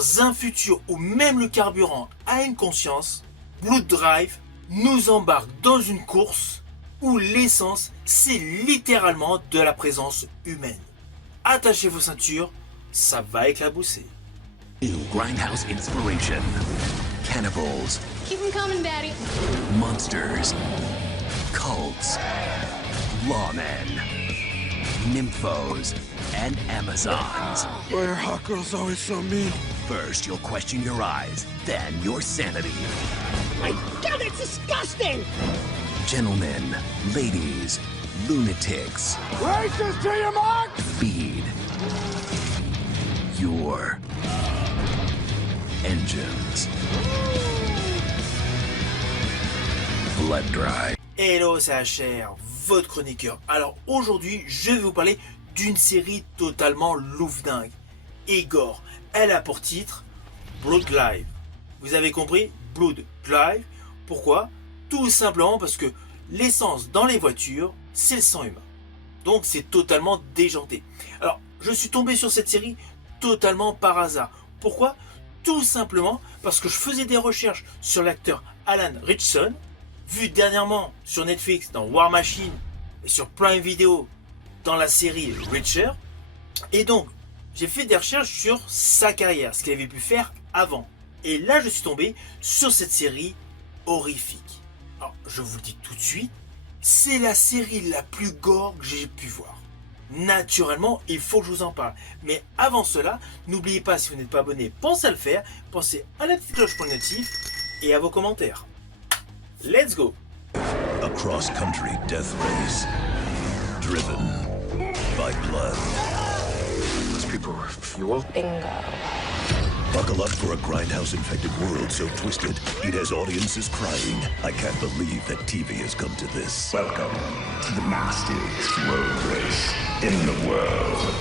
Dans un futur où même le carburant a une conscience, Blood Drive nous embarque dans une course où l'essence, c'est littéralement de la présence humaine. Attachez vos ceintures, ça va éclabousser. New Grindhouse inspiration. Cannibals. Keep 'em coming, Daddy. Monsters. Cults. Lawmen. Nymphos. And Amazons. Why are hot girls always so mean? First, you'll question your eyes, then your sanity. My God, it's disgusting! Gentlemen, ladies, lunatics, Racist to your mark! feed your engines. Blood Drive. Hello, c'est HR, votre chroniqueur. Alors aujourd'hui, je vais vous parler d'une série totalement louvdingue et gore. Elle a pour titre Blood Drive. Vous avez compris, Blood Drive. Pourquoi? Tout simplement parce que l'essence dans les voitures, c'est le sang humain. Donc c'est totalement déjanté. Alors, je suis tombé sur cette série totalement par hasard. Pourquoi? Tout simplement parce que je faisais des recherches sur l'acteur Alan Ritchson, vu dernièrement sur Netflix dans War Machine et sur Prime Video dans la série Reacher. Et donc, j'ai fait des recherches sur sa carrière, ce qu'il avait pu faire avant. Et là, je suis tombé sur cette série horrifique. Alors, je vous le dis tout de suite, c'est la série la plus gore que j'ai pu voir. Naturellement, il faut que je vous en parle. Mais avant cela, n'oubliez pas, si vous n'êtes pas abonné, pensez à le faire. Pensez à la petite cloche pour le notif et à vos commentaires. Let's go! A cross-country death race, driven by blood. Those people were fuel. Bingo. Buckle up for a grindhouse-infected world so twisted, it has audiences crying. I can't believe that TV has come to this. Welcome to the nastiest road race in the world.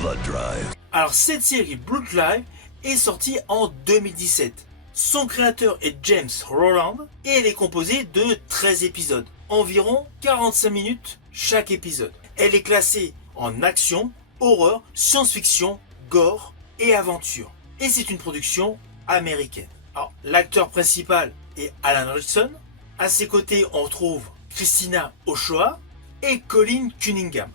Blood Drive. Alors cette série Blood Drive est sortie en 2017. Son créateur est James Rowland et elle est composée de 13 épisodes, environ 45 minutes chaque épisode. Elle est classée en action, horreur, science-fiction, gore et aventure. Et c'est une production américaine. Alors, l'acteur principal est Alan Ritchson. À ses côtés, on retrouve Christina Ochoa et Colin Cunningham.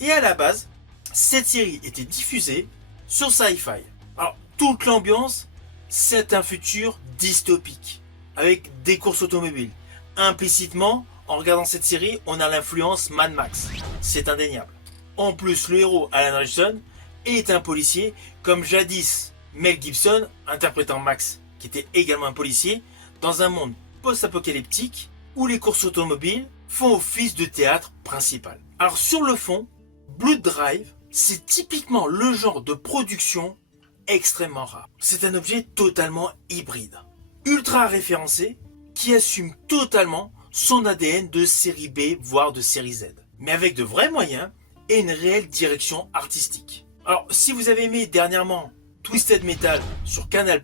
Et à la base, cette série était diffusée sur Sci-Fi. Alors, toute l'ambiance, c'est un futur dystopique, avec des courses automobiles. Implicitement, en regardant cette série, on a l'influence Mad Max. C'est indéniable. En plus, le héros, Alan Ritchson, est un policier, comme jadis Mel Gibson, interprétant Max, qui était également un policier, dans un monde post-apocalyptique où les courses automobiles font office de théâtre principal. Alors sur le fond, Blood Drive, c'est typiquement le genre de production extrêmement rare. C'est un objet totalement hybride, ultra référencé, qui assume totalement son ADN de série B, voire de série Z, mais avec de vrais moyens et une réelle direction artistique. Alors si vous avez aimé dernièrement Twisted Metal sur Canal+,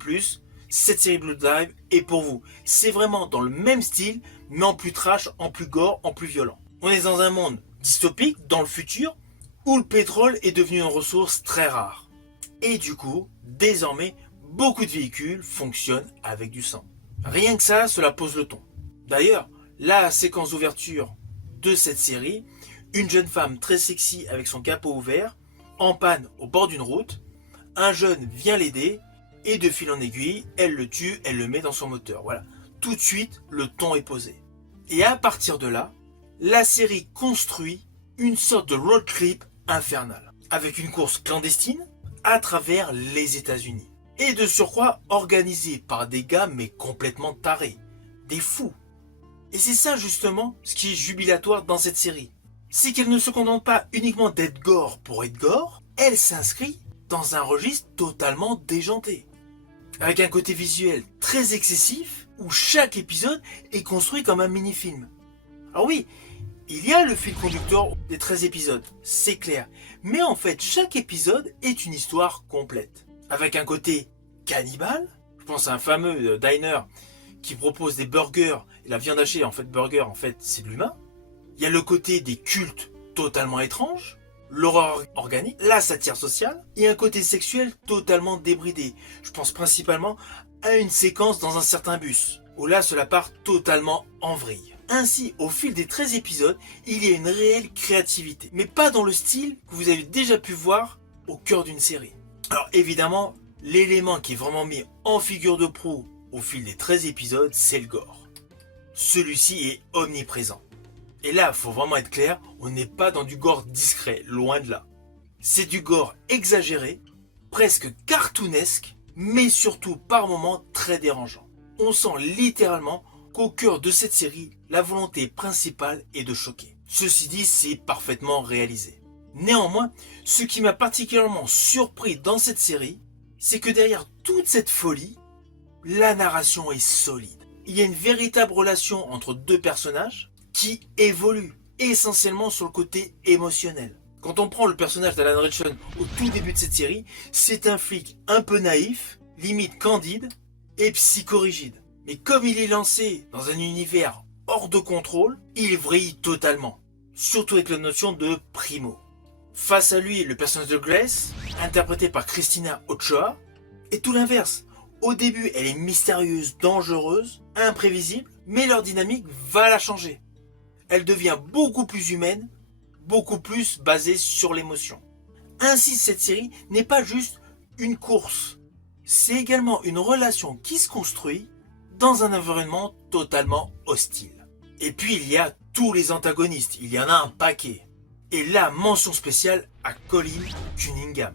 cette série Blood Drive est pour vous. C'est vraiment dans le même style, mais en plus trash, en plus gore, en plus violent. On est dans un monde dystopique, dans le futur, où le pétrole est devenu une ressource très rare. Et du coup, désormais, beaucoup de véhicules fonctionnent avec du sang. Rien que ça, cela pose le ton. D'ailleurs, la séquence d'ouverture de cette série, une jeune femme très sexy avec son capot ouvert, en panne au bord d'une route, un jeune vient l'aider et de fil en aiguille, elle le tue, elle le met dans son moteur. Voilà, tout de suite, le ton est posé. Et à partir de là, la série construit une sorte de road trip infernal, avec une course clandestine à travers les États-Unis. Et de surcroît organisée par des gars mais complètement tarés, des fous. Et c'est ça justement ce qui est jubilatoire dans cette série. C'est qu'elle ne se contente pas uniquement d'être gore pour être gore, elle s'inscrit dans un registre totalement déjanté, avec un côté visuel très excessif, où chaque épisode est construit comme un mini-film. Alors oui, il y a le fil conducteur des 13 épisodes, c'est clair, mais en fait chaque épisode est une histoire complète, avec un côté cannibale, je pense à un fameux diner qui propose des burgers, et la viande hachée en fait burger, en fait c'est de l'humain. Il y a le côté des cultes totalement étranges, l'horreur organique, la satire sociale et un côté sexuel totalement débridé. Je pense principalement à une séquence dans un certain bus, où là cela part totalement en vrille. Ainsi, au fil des 13 épisodes, il y a une réelle créativité, mais pas dans le style que vous avez déjà pu voir au cœur d'une série. Alors évidemment, l'élément qui est vraiment mis en figure de proue au fil des 13 épisodes, c'est le gore. Celui-ci est omniprésent. Et là, faut vraiment être clair, on n'est pas dans du gore discret, loin de là. C'est du gore exagéré, presque cartoonesque, mais surtout par moments très dérangeant. On sent littéralement qu'au cœur de cette série, la volonté principale est de choquer. Ceci dit, c'est parfaitement réalisé. Néanmoins, ce qui m'a particulièrement surpris dans cette série, c'est que derrière toute cette folie, la narration est solide. Il y a une véritable relation entre deux personnages qui évolue essentiellement sur le côté émotionnel. Quand on prend le personnage d'Alan Ritchson au tout début de cette série, c'est un flic un peu naïf, limite candide et psychorigide. Mais comme il est lancé dans un univers hors de contrôle, il vrille totalement. Surtout avec la notion de primo. Face à lui, le personnage de Grace, interprété par Christina Ochoa, est tout l'inverse. Au début, elle est mystérieuse, dangereuse, imprévisible, mais leur dynamique va la changer. Elle devient beaucoup plus humaine, beaucoup plus basée sur l'émotion. Ainsi, cette série n'est pas juste une course. C'est également une relation qui se construit dans un environnement totalement hostile. Et puis il y a tous les antagonistes, il y en a un paquet. Et là, mention spéciale à Colin Cunningham,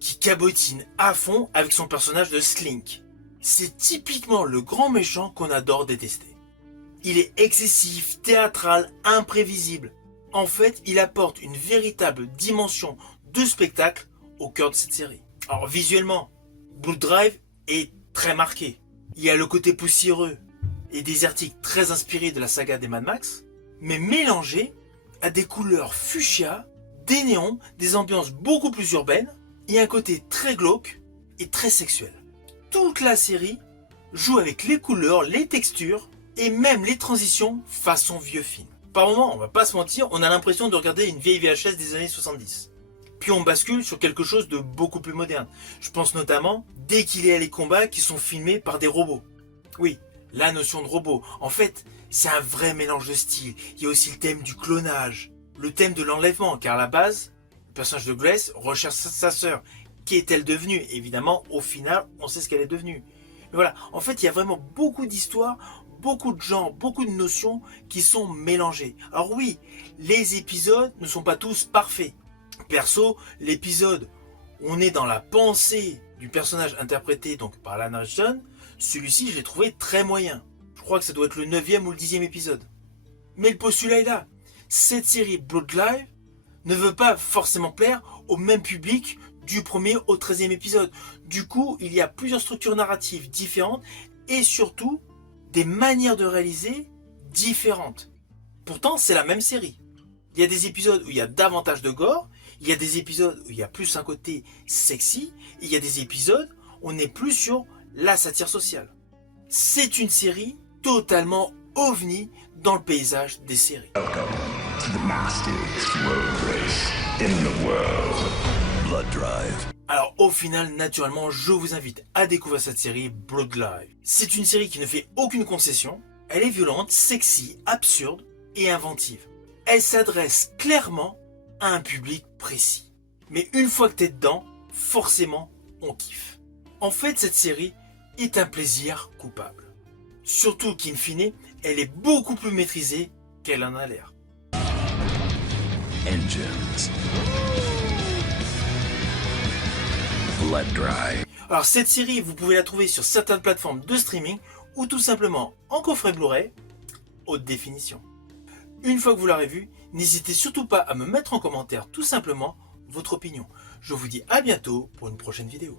qui cabotine à fond avec son personnage de Slink. C'est typiquement le grand méchant qu'on adore détester. Il est excessif, théâtral, imprévisible. En fait, il apporte une véritable dimension de spectacle au cœur de cette série. Alors visuellement, Blood Drive est très marqué. Il y a le côté poussiéreux et désertique très inspiré de la saga des Mad Max, mais mélangé à des couleurs fuchsia, des néons, des ambiances beaucoup plus urbaines et un côté très glauque et très sexuel. Toute la série joue avec les couleurs, les textures et même les transitions façon vieux film. Par moments, on va pas se mentir, on a l'impression de regarder une vieille VHS des années 70. Puis on bascule sur quelque chose de beaucoup plus moderne. Je pense notamment dès qu'il y a les combats qui sont filmés par des robots. Oui, la notion de robot. En fait, c'est un vrai mélange de styles. Il y a aussi le thème du clonage, le thème de l'enlèvement, car à la base, le personnage de Grace recherche sa sœur. Qu'est-elle devenue? Évidemment, au final, on sait ce qu'elle est devenue. Mais voilà, en fait, il y a vraiment beaucoup d'histoires, beaucoup de genres, beaucoup de notions qui sont mélangées. Alors oui, les épisodes ne sont pas tous parfaits. Perso, l'épisode où on est dans la pensée du personnage interprété donc par Alan Ritchson, celui-ci je l'ai trouvé très moyen. Je crois que ça doit être le 9e ou le 10e épisode. Mais le postulat est là. Cette série Blood Drive ne veut pas forcément plaire au même public du 1er au 13e épisode. Du coup, il y a plusieurs structures narratives différentes et surtout des manières de réaliser différentes. Pourtant, c'est la même série. Il y a des épisodes où il y a davantage de gore, il y a des épisodes où il y a plus un côté sexy, et il y a des épisodes où on est plus sur la satire sociale. C'est une série totalement ovni dans le paysage des séries. Welcome to the fastest road race in the world. Blood Drive. Alors au final, naturellement, je vous invite à découvrir cette série Blood Drive. C'est une série qui ne fait aucune concession, elle est violente, sexy, absurde et inventive. Elle s'adresse clairement à un public précis. Mais une fois que t'es dedans, forcément, on kiffe. En fait, cette série est un plaisir coupable. Surtout qu'in fine, elle est beaucoup plus maîtrisée qu'elle en a l'air. Engines. Blood Drive. Alors cette série, vous pouvez la trouver sur certaines plateformes de streaming ou tout simplement en coffret Blu-ray, haute définition. Une fois que vous l'aurez vu, n'hésitez surtout pas à me mettre en commentaire tout simplement votre opinion. Je vous dis à bientôt pour une prochaine vidéo.